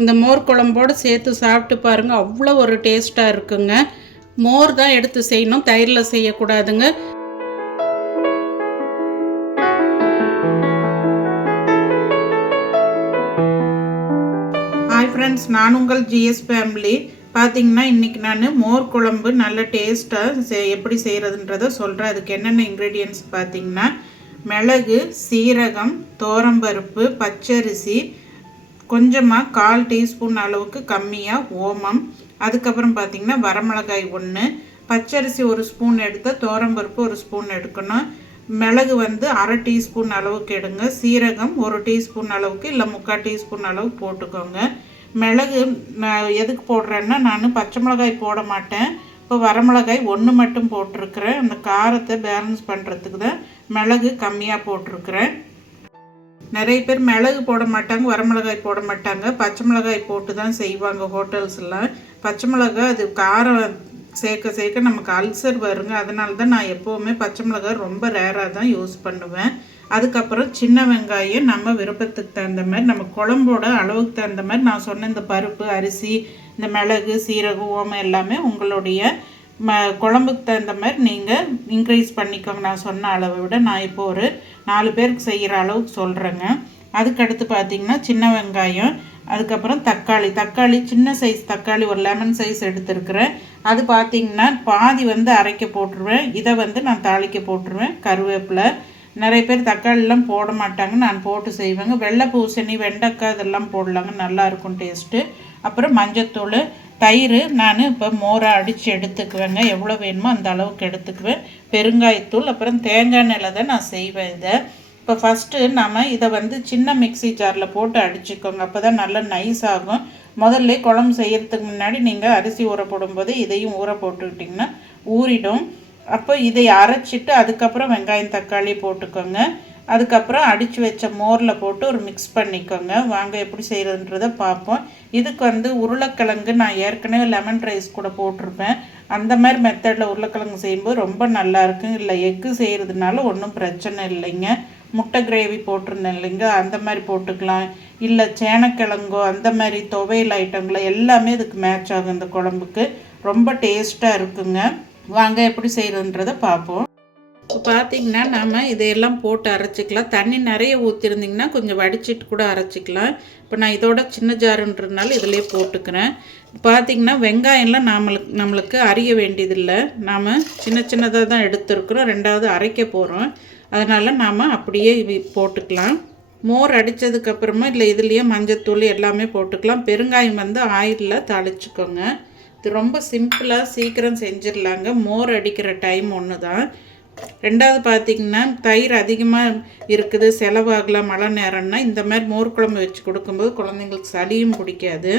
இந்த மோர் குழம்போடு சேர்த்து சாப்பிட்டு பாருங்கள், அவ்வளோ ஒரு டேஸ்ட்டாக இருக்குங்க. மோர் தான் எடுத்து செய்யணும், தயிரில் செய்யக்கூடாதுங்க. ஹாய் ஃப்ரெண்ட்ஸ், நான் உங்கள் ஜிஎஸ் ஃபேமிலி. பார்த்திங்கன்னா இன்றைக்கி நான் மோர் குழம்பு நல்ல டேஸ்ட்டாக எப்படி செய்கிறதுன்றதை சொல்கிறேன். அதுக்கு என்னென்ன இன்க்ரீடியன்ட்ஸ் பார்த்திங்கன்னா, மிளகு, சீரகம், தோரம்பருப்பு, பச்சரிசி, கொஞ்சமாக 1/4 டீஸ்பூன் அளவுக்கு கம்மியாக ஓமம், அதுக்கப்புறம் பார்த்திங்கன்னா வரமிளகாய் 1, பச்சரிசி 1 ஸ்பூன் எடுத்து, தோரம்பருப்பு 1 ஸ்பூன் எடுக்கணும், மிளகு 1/2 டீஸ்பூன் அளவுக்கு எடுங்க, சீரகம் 1 டீஸ்பூன் அளவுக்கு இல்லை 3/4 டீஸ்பூன் அளவுக்கு போட்டுக்கோங்க. மிளகு நான் எதுக்கு போடுறேன்னா, நான் பச்சை மிளகாய் போட மாட்டேன். இப்போ வரமிளகாய் 1 மட்டும் போட்டிருக்கிறேன். அந்த காரத்தை பேலன்ஸ் பண்ணுறதுக்கு தான் மிளகு கம்மியாக போட்டிருக்கிறேன். நிறைய பேர் மிளகு போட மாட்டாங்க, வரமிளகாய் போட மாட்டாங்க, பச்சை மிளகாய் போட்டு தான் செய்வாங்க ஹோட்டல்ஸ்லாம். பச்சை மிளகாய் அது காரம் சேர்க்க சேர்க்க நமக்கு அல்சர் வருங்க. அதனால தான் நான் எப்போவுமே பச்சை மிளகாய் ரொம்ப ரேராக தான் யூஸ் பண்ணுவேன். அதுக்கப்புறம் சின்ன வெங்காயம் நம்ம விருப்பத்துக்கு தகுந்த மாதிரி, நம்ம குழம்போட அளவுக்கு தகுந்த மாதிரி நான் சொன்ன இந்த பருப்பு, அரிசி, இந்த மிளகு, சீரகம், ஓமம் எல்லாமே உங்களுடைய குழம்புக்கு தகுந்த மாதிரி நீங்கள் இன்க்ரீஸ் பண்ணிக்கோங்க. நான் சொன்ன அளவை விட நான் இப்போ ஒரு 4 பேருக்கு செய்கிற அளவுக்கு சொல்கிறேங்க. அதுக்கடுத்து பார்த்திங்கன்னா சின்ன வெங்காயம், அதுக்கப்புறம் தக்காளி சின்ன சைஸ் தக்காளி ஒரு லெமன் சைஸ் எடுத்துருக்குறேன். அது பார்த்திங்கன்னா பாதி அரைக்க போட்டுருவேன், இதை நான் தாளிக்க போட்டுருவேன். கருவேப்பிலை, நிறைய பேர் தக்காளிலாம் போட மாட்டாங்க, நான் போட்டு செய்வேங்க. வெள்ளை பூசணி, வெண்டைக்காய் இதெல்லாம் போடலாங்க, நல்லாயிருக்கும் டேஸ்ட்டு. அப்புறம் மஞ்சத்தூள், தயிர் நான் இப்போ மோரை அடித்து எடுத்துக்குவேங்க, எவ்வளோ வேணுமோ அந்த அளவுக்கு எடுத்துக்குவேன். பெருங்காயத்தூள், அப்புறம் தேங்காய் எண்ணெயில் தான் நான் செய்வேன் இதை. இப்போ ஃபஸ்ட்டு நம்ம இதை சின்ன மிக்சி ஜாரில் போட்டு அடிச்சுக்கோங்க, அப்போ தான் நல்லா நைஸ் ஆகும். முதல்ல குழம்பு செய்கிறதுக்கு முன்னாடி நீங்கள் அரிசி ஊற போடும்போது இதையும் ஊற போட்டுக்கிட்டிங்கன்னா ஊறிடும். அப்போ இதை அரைச்சிட்டு அதுக்கப்புறம் வெங்காயம் தக்காளி போட்டுக்கோங்க. அதுக்கப்புறம் அடித்து வச்ச மோரில் போட்டு ஒரு மிக்ஸ் பண்ணிக்கோங்க. வாங்க எப்படி செய்கிறதுன்றதை பார்ப்போம். இதுக்கு உருளைக்கிழங்கு நான் ஏற்கனவே லெமன் ரைஸ் கூட போட்டிருப்பேன். அந்த மாதிரி மெத்தடில் உருளைக்கிழங்கு செய்யும்போது ரொம்ப நல்லாயிருக்கும். இல்லை எக்கு செய்கிறதுனால ஒன்றும் பிரச்சனை இல்லைங்க. முட்டை கிரேவி போட்டிருந்தேன் இல்லைங்க, அந்த மாதிரி போட்டுக்கலாம். இல்லை சேனக்கிழங்கோ அந்த மாதிரி துவையல் ஐட்டங்களோ எல்லாமே இதுக்கு மேட்ச் ஆகும். இந்த குழம்புக்கு ரொம்ப டேஸ்ட்டாக இருக்குங்க. வாங்க எப்படி செய்கிறதுன்றதை பார்ப்போம். இப்போ பார்த்திங்கன்னா நம்ம இதையெல்லாம் போட்டு அரைச்சிக்கலாம். தண்ணி நிறைய ஊற்றிருந்திங்கன்னா கொஞ்சம் வடிச்சிட்டு கூட அரைச்சிக்கலாம். இப்போ நான் இதோட சின்ன ஜாருன்றதுனால இதிலே போட்டுக்கிறேன். பார்த்திங்கன்னா வெங்காயம்லாம் நம்மளுக்கு அரிய வேண்டியதில்லை, நாம் சின்ன சின்னதாக தான் எடுத்துருக்குறோம். 2வது அரைக்க போகிறோம், அதனால் நாம் அப்படியே போட்டுக்கலாம். மோர் அடித்ததுக்கப்புறமா இல்லை இதுலேயே மஞ்சத்தூள் எல்லாமே போட்டுக்கலாம். பெருங்காயம் ஆயிலில் தாளிச்சுக்கோங்க. இது ரொம்ப சிம்பிளாக சீக்கிரம் செஞ்சிடலாங்க. மோர் அடிக்கிற டைம் ஒன்று தான். 2வது பார்த்திங்கன்னா தயிர் அதிகமாக இருக்குது, செலவாகலாம் மழை நேரம்னா, இந்த மாதிரி மோர் குழம்பு வச்சு கொடுக்கும்போது குழந்தைங்களுக்கு சளியும் பிடிக்காது.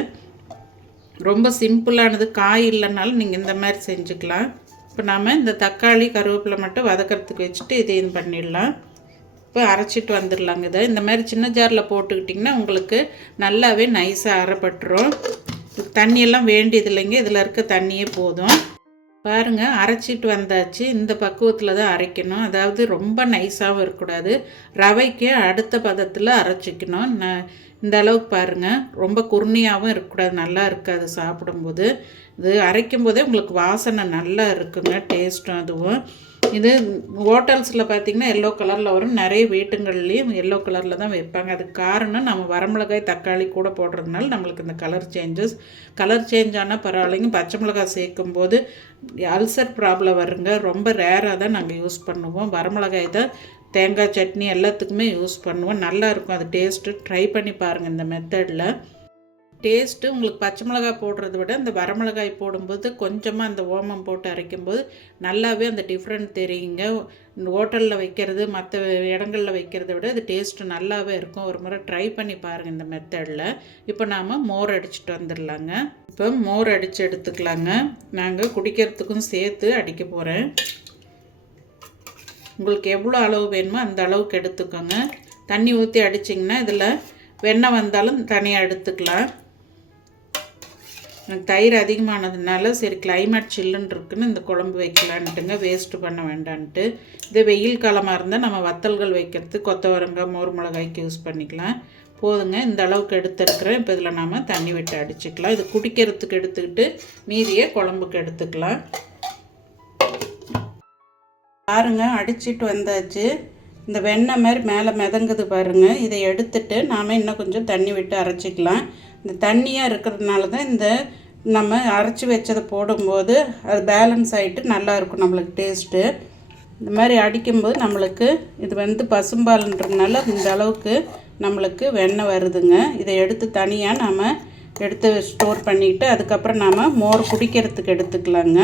ரொம்ப சிம்பிளானது, காய் இல்லைனாலும் நீங்கள் இந்த மாதிரி செஞ்சுக்கலாம். இப்போ நாம் இந்த தக்காளி கருவேப்பிலை மட்டும் வதக்கிறதுக்கு வச்சுட்டு இதையும் பண்ணிடலாம். இப்போ அரைச்சிட்டு வந்துடலாங்க. இதை இந்த மாதிரி சின்ன ஜாரில் போட்டுக்கிட்டிங்கன்னா உங்களுக்கு நல்லாவே நைஸாக அரைப்பட்டுரும். தண்ணியெல்லாம் வேண்டியது இல்லைங்க, இதில் இருக்க தண்ணியே போதும். பாருங்கள், அரைச்சிட்டு வந்தாச்சு. இந்த பக்குவத்தில் தான் அரைக்கணும், அதாவது ரொம்ப நைஸாகவும் இருக்கக்கூடாது, ரவைக்கு அடுத்த பதத்தில் அரைச்சிக்கணும். இந்த அளவுக்கு பாருங்கள், ரொம்ப குருணியாகவும் இருக்கக்கூடாது, நல்லா இருக்காது சாப்பிடும்போது. இது அரைக்கும் போதே உங்களுக்கு வாசனை நல்லா இருக்குங்க, டேஸ்ட்டும். அதுவும் இது ஹோட்டல்ஸில் பார்த்திங்கன்னா எல்லோ கலரில் வரும், நிறைய வீட்டுங்கள்லேயும் எல்லோ கலரில் தான் வைப்பாங்க. அதுக்கு காரணம் நம்ம வரமிளகாய் தக்காளி கூட போடுறதுனால நம்மளுக்கு இந்த கலர் சேஞ்ச் ஆனால் பரவாயில்லைங்க. பச்சை மிளகாய் சேர்க்கும்போது அல்சர் ப்ராப்ளம் வருங்க, ரொம்ப ரேராக தான் நாங்கள் யூஸ் பண்ணுவோம். வரமிளகாய் தான் தேங்காய் சட்னி எல்லாத்துக்குமே யூஸ் பண்ணுவோம், நல்லாயிருக்கும் அது டேஸ்ட்டு. ட்ரை பண்ணி பாருங்கள் இந்த மெத்தடில். டேஸ்ட்டு உங்களுக்கு பச்சை மிளகாய் போடுறத விட இந்த வரமிளகாய் போடும்போது கொஞ்சமாக அந்த ஓமம் போட்டு அரைக்கும்போது நல்லாவே அந்த டிஃப்ரெண்ட் தெரியுங்க. இந்த ஹோட்டலில் வைக்கிறது மற்ற இடங்களில் வைக்கிறத விட இது டேஸ்ட்டு நல்லாவே இருக்கும். ஒரு முறை ட்ரை பண்ணி பாருங்கள் இந்த மெத்தடில். இப்போ நாம் மோர் அடிச்சுட்டு வந்துடலாங்க. இப்போ மோர் அடித்து எடுத்துக்கலாங்க. நாங்கள் குடிக்கிறதுக்கும் சேர்த்து அடிக்க போகிறேன். உங்களுக்கு எவ்வளோ அளவு வேணுமோ அந்த அளவுக்கு எடுத்துக்கோங்க. தண்ணி ஊற்றி அடிச்சிங்கன்னா இதில் வெண்ணெய் வந்தாலும் தனியாக எடுத்துக்கலாம். எனக்கு தயிர் அதிகமானதுனால சரி கிளைமேட் சில்லுன்னு இருக்குன்னு இந்த குழம்பு வைக்கலான்ட்டுங்க, வேஸ்ட்டு பண்ண வேண்டான்ட்டு. இது வெயில் காலமாக இருந்தால் நம்ம வத்தல்கள் வைக்கிறது, கொத்தவரங்காய், மோர் மிளகாய்க்கு யூஸ் பண்ணிக்கலாம். போதுங்க. இந்த அளவுக்கு எடுத்துருக்குறேன். இப்போ இதில் நாம் தண்ணி விட்டு அடிச்சுக்கலாம். இது குடிக்கிறதுக்கு எடுத்துக்கிட்டு மீதியை குழம்புக்கு எடுத்துக்கலாம். பாருங்கள், அடிச்சிட்டு வந்தாச்சு. இந்த வெண்ணெய் மாதிரி மேலே மிதங்குது பாருங்கள். இதை எடுத்துட்டு நாம் இன்னும் கொஞ்சம் தண்ணி விட்டு அரைச்சிக்கலாம். இந்த தண்ணியாக இருக்கிறதுனால தான் இந்த நம்ம அரைச்சி வச்சதை போடும்போது அது பேலன்ஸ் ஆகிட்டு நல்லாயிருக்கும் நம்மளுக்கு டேஸ்ட்டு. இந்த மாதிரி அடிக்கும்போது நம்மளுக்கு இது பசும்பால்ன்றதுனால இந்த அளவுக்கு நம்மளுக்கு வெண்ணெய் வருதுங்க. இதை எடுத்து தனியாக நாம் எடுத்து ஸ்டோர் பண்ணிக்கிட்டு அதுக்கப்புறம் நாம் மோர் குடிக்கிறதுக்கு எடுத்துக்கலாங்க.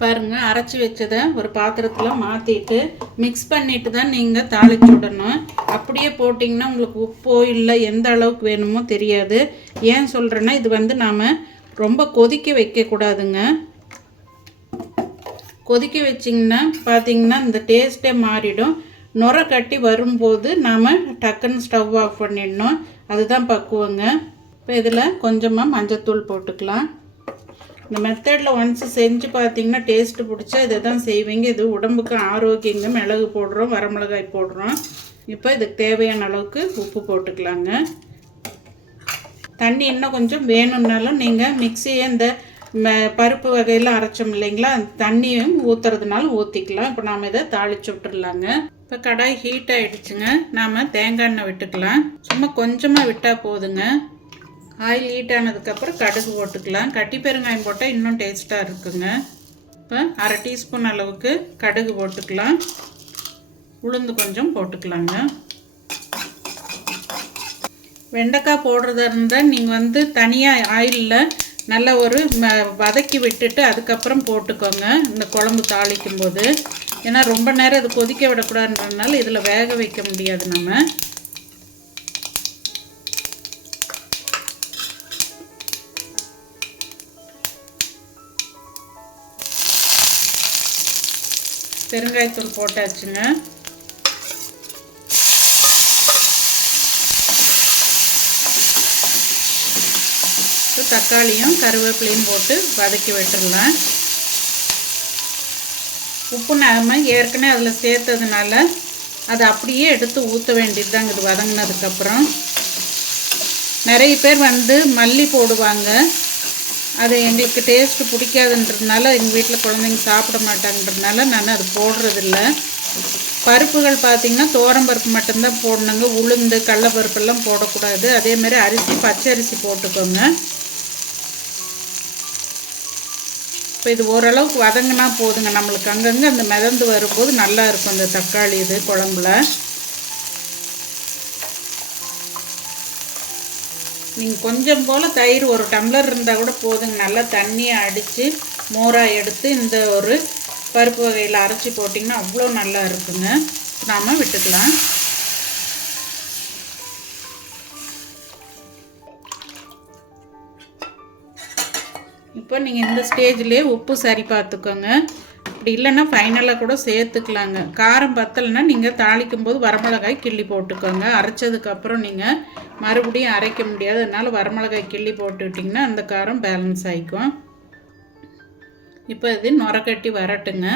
பாருங்கள், அரைச்சி வச்சதை ஒரு பாத்திரத்தில் மாற்றிட்டு மிக்ஸ் பண்ணிவிட்டு தான் நீங்கள் தாளிச்சு விடணும். அப்படியே போட்டிங்கன்னா உங்களுக்கு உப்போ இல்லை எந்த அளவுக்கு வேணுமோ தெரியாது. ஏன் சொல்கிறேன்னா இது நாம் ரொம்ப கொதிக்க வைக்கக்கூடாதுங்க. கொதிக்க வச்சிங்கன்னா பார்த்திங்கன்னா இந்த டேஸ்ட்டே மாறிடும். நுரை கட்டி வரும்போது நாம் டக்குன்னு ஸ்டவ் ஆஃப் பண்ணிடணும். அதுதான் பக்குவங்க. இப்போ இதில் கொஞ்சமாக மஞ்சத்தூள் போட்டுக்கலாம். இந்த மெத்தடில் ஒன்ஸ் செஞ்சு பார்த்திங்கன்னா டேஸ்ட்டு பிடிச்சா இதை தான் செய்வீங்க. இது உடம்புக்கு ஆரோக்கியங்க. மிளகு போடுறோம், வரமிளகாய் போடுறோம். இப்போ இதுக்கு தேவையான அளவுக்கு உப்பு போட்டுக்கலாங்க. தண்ணி இன்னும் கொஞ்சம் வேணும்னாலும் நீங்கள் மிக்சியை இந்த பருப்பு வகையெல்லாம் அரைச்சோம் இல்லைங்களா, தண்ணியும் ஊற்றுறதுனால ஊற்றிக்கலாம். இப்போ நாம் இதை தாளிச்சு விட்டுடலாங்க. இப்போ கடாய் ஹீட் ஆகிடுச்சுங்க. நாம் தேங்காய் எண்ணெய் விட்டுக்கலாம். சும்மா கொஞ்சமாக விட்டால் போதுங்க. ஆயில் ஹீட் ஆனதுக்கப்புறம் கடுகு போட்டுக்கலாம். கட்டி பெருங்காயம் போட்டால் இன்னும் டேஸ்ட்டாக இருக்குங்க. இப்போ அரை டீஸ்பூன் அளவுக்கு கடுகு போட்டுக்கலாம். உளுந்து கொஞ்சம் போட்டுக்கலாங்க. வெண்டைக்காய் போடுறதா இருந்தால் நீங்கள் தனியாக ஆயிலில் நல்லா ஒரு வதக்கி விட்டுட்டு அதுக்கப்புறம் போட்டுக்கோங்க இந்த குழம்பு தாளிக்கும் போது. ஏன்னா ரொம்ப நேரம் அது கொதிக்க விடக்கூடாதுன்றதுனால இதில் வேக வைக்க முடியாது நம்ம. பெருங்காயத்தூள் போட்டாச்சுங்க. தக்காளியும் கருவேப்பிலையும் போட்டு வதக்கி விட்டுடலாம். உப்பு நம்ம ஏற்கனவே அதில் சேர்த்ததுனால அதை அப்படியே எடுத்து ஊற்ற வேண்டியது தாங்க. இது வதங்கினதுக்கப்புறம் நிறைய பேர் மல்லி போடுவாங்க. அது எங்களுக்கு டேஸ்ட்டு பிடிக்காதுன்றதுனால எங்கள் வீட்டில் குழந்தைங்க சாப்பிட மாட்டாங்கன்றதுனால நான் அது போடுறதில்ல. பருப்புகள் பார்த்திங்கன்னா தோரம்பருப்பு மட்டும்தான் போடணுங்க. உளுந்து கடலைப்பருப்பெல்லாம் போடக்கூடாது. அதேமாதிரி அரிசி பச்சை அரிசி போட்டுக்கோங்க. இப்போ இது ஓரளவுக்கு வதங்கினா போதுங்க. நம்மளுக்கு அங்கங்கே அந்த மிதந்து வரும்போது நல்லா இருக்கும் அந்த தக்காளி இது குழம்புல. நீங்கள் கொஞ்சம் போல் தயிர் ஒரு டம்ளர் இருந்தால் கூட போதுங்க. நல்லா தண்ணியை அடித்து மோராக எடுத்து இந்த ஒரு பருப்பு வகையில் அரைச்சி போட்டிங்கன்னா அவ்வளோ நல்லா இருக்குங்க. நாம் விட்டுக்கலாம். இப்போ நீங்கள் இந்த ஸ்டேஜ்லேயே உப்பு சரி பார்த்துக்கோங்க. அப்படி இல்லைன்னா ஃபைனலாக கூட சேர்த்துக்கலாங்க. காரம் பத்தலைன்னா நீங்கள் தாளிக்கும் போது வரமிளகாய் கிள்ளி போட்டுக்கோங்க. அரைச்சதுக்கப்புறம் நீங்கள் மறுபடியும் அரைக்க முடியாது. அதனால் வரமிளகாய் கிள்ளி போட்டுக்கிட்டிங்கன்னா அந்த காரம் பேலன்ஸ் ஆகிக்கும். இப்போ இது நுரை கட்டி வரட்டுங்க.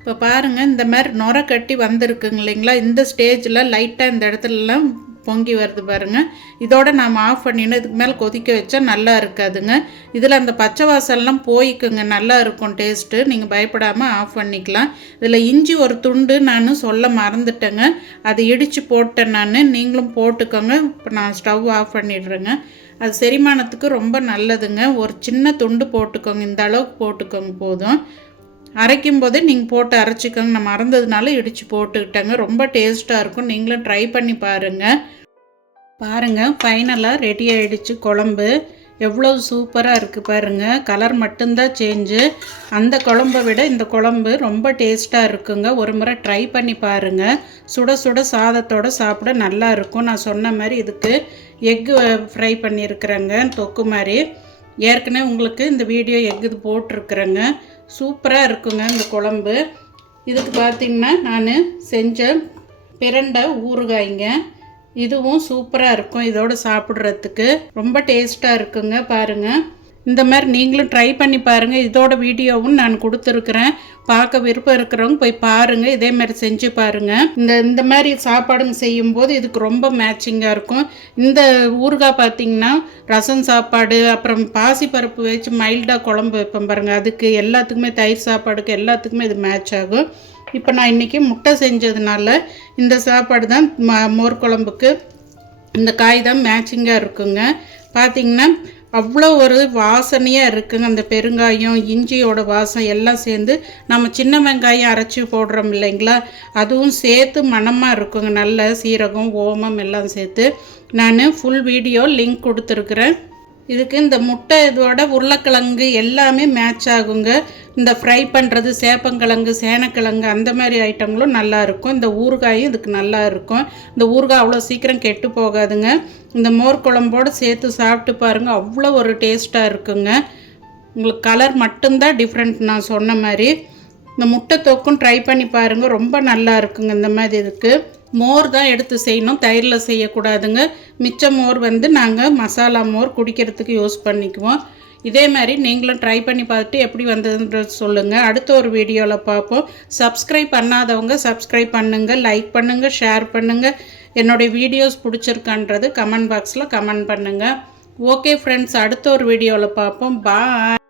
இப்போ பாருங்கள், இந்த மாதிரி நுரை கட்டி வந்திருக்குங்க இல்லைங்களா. இந்த ஸ்டேஜில் லைட்டாக இந்த இடத்துலலாம் பொங்கி வருது பாருங்கள். இதோட நாம் ஆஃப் பண்ணிடணும். இதுக்கு மேலே கொதிக்க வச்சா நல்லா இருக்காதுங்க. இதில் அந்த பச்சை வாசல்லாம் போய்க்குங்க, நல்லா இருக்கும் டேஸ்ட்டு. நீங்கள் பயப்படாமல் ஆஃப் பண்ணிக்கலாம். இதில் இஞ்சி ஒரு துண்டு நான் சொல்ல மறந்துட்டேங்க, அதை இடித்து போட்டேன் நான். நீங்களும் போட்டுக்கோங்க. இப்போ நான் ஸ்டவ் ஆஃப் பண்ணிடுறேங்க. அது செரிமானத்துக்கு ரொம்ப நல்லதுங்க. ஒரு சின்ன துண்டு போட்டுக்கோங்க, இந்த அளவுக்கு போட்டுக்கோங்க போதும். அரைக்கும் போதே நீங்கள் போட்டு அரைச்சிக்கோங்க. நான் மறந்ததுனால இடித்து போட்டுக்கிட்டேங்க. ரொம்ப டேஸ்ட்டாக இருக்கும். நீங்களும் ட்ரை பண்ணி பாருங்கள். ஃபைனலாக ரெடி ஆகிடுச்சு குழம்பு. எவ்வளோ சூப்பராக இருக்குது பாருங்கள். கலர் மட்டும்தான் சேஞ்சு. அந்த குழம்பை விட இந்த குழம்பு ரொம்ப டேஸ்ட்டாக இருக்குங்க. ஒரு முறை ட்ரை பண்ணி பாருங்கள். சுட சுட சாதத்தோடு சாப்பிட நல்லா இருக்கும். நான் சொன்ன மாதிரி இதுக்கு எக்கு ஃப்ரை பண்ணியிருக்கிறேங்க, தொக்கு மாதிரி. ஏற்கனவே உங்களுக்கு இந்த வீடியோ எக்கு இது போட்டிருக்கிறேங்க. சூப்பராக இருக்குங்க இந்த குழம்பு. இதுக்கு பார்த்திங்கன்னா நான் செஞ்ச பிரண்டை ஊறுகாய்ங்க. இதுவும் சூப்பராக இருக்கும். இதோடு சாப்பிட்றதுக்கு ரொம்ப டேஸ்ட்டாக இருக்குங்க. பாருங்கள், இந்த மாதிரி நீங்களும் ட்ரை பண்ணி பாருங்கள். இதோட வீடியோவும் நான் கொடுத்துருக்குறேன். பார்க்க விருப்பம் இருக்கிறவங்க போய் பாருங்கள். இதே மாதிரி செஞ்சு பாருங்கள். இந்த மாதிரி சாப்பாடுங்க செய்யும்போது இதுக்கு ரொம்ப மேட்சிங்காக இருக்கும். இந்த ஊறுகாய் பார்த்திங்கன்னா ரசம் சாப்பாடு, அப்புறம் பாசிப்பருப்பு வச்சு மைல்டாக குழம்பு வைப்பேன் பாருங்கள், அதுக்கு எல்லாத்துக்குமே, தயிர் சாப்பாடுக்கு எல்லாத்துக்குமே இது மேட்ச் ஆகும். இப்போ நான் இன்றைக்கி முட்டை செஞ்சதுனால இந்த சாப்பாடு தான் மோர் குழம்புக்கு இந்த காய் தான் மேட்சிங்காக இருக்குங்க. பார்த்திங்கன்னா அவ்வளோ ஒரு வாசனையாக இருக்குங்க. அந்த பெருங்காயம், இஞ்சியோட வாசம் எல்லாம் சேர்ந்து நம்ம சின்ன வெங்காயம் அரைச்சி போடுறோம் இல்லைங்களா, அதுவும் சேர்த்து மணமாக இருக்குங்க. நல்ல சீரகம், ஓமம் எல்லாம் சேர்த்து. நான் ஃபுல் வீடியோ லிங்க் கொடுத்துருக்குறேன். இதுக்கு இந்த முட்டை இதோட உருளைக்கிழங்கு எல்லாமே மேட்ச் ஆகுங்க. இந்த ஃப்ரை பண்ணுறது சேப்பங்கிழங்கு, சேனக்கிழங்கு அந்த மாதிரி ஐட்டங்களும் நல்லாயிருக்கும். இந்த ஊறுகாயும் இதுக்கு நல்லா இருக்கும். இந்த ஊறுகாய் அவ்வளோ சீக்கிரம் கெட்டு போகாதுங்க. இந்த மோர் குழம்போடு சேர்த்து சாப்பிட்டு பாருங்கள், அவ்வளோ ஒரு டேஸ்ட்டாக இருக்குங்க. உங்களுக்கு கலர் மட்டும்தான் டிஃப்ரெண்ட் நான் சொன்ன மாதிரி. இந்த முட்டை தொக்கும் ட்ரை பண்ணி பாருங்கள், ரொம்ப நல்லா இருக்குங்க. இந்த மாதிரி இதுக்கு மோர் தான் எடுத்து செய்யணும், தயிரில் செய்யக்கூடாதுங்க. மிச்ச மோர் நாங்கள் மசாலா மோர் குடிக்கிறதுக்கு யூஸ் பண்ணிக்குவோம். இதே மாதிரி நீங்களும் ட்ரை பண்ணி பார்த்துட்டு எப்படி வந்ததுன்றது சொல்லுங்கள். அடுத்த ஒரு வீடியோவில் பார்ப்போம். சப்ஸ்கிரைப் பண்ணாதவங்க சப்ஸ்கிரைப் பண்ணுங்கள், லைக் பண்ணுங்கள், ஷேர் பண்ணுங்கள். என்னுடைய வீடியோஸ் பிடிச்சிருக்கான்றது கமெண்ட் பாக்ஸில் கமெண்ட் பண்ணுங்கள். ஓகே ஃப்ரெண்ட்ஸ், அடுத்த ஒரு வீடியோவில் பார்ப்போம். பாய்.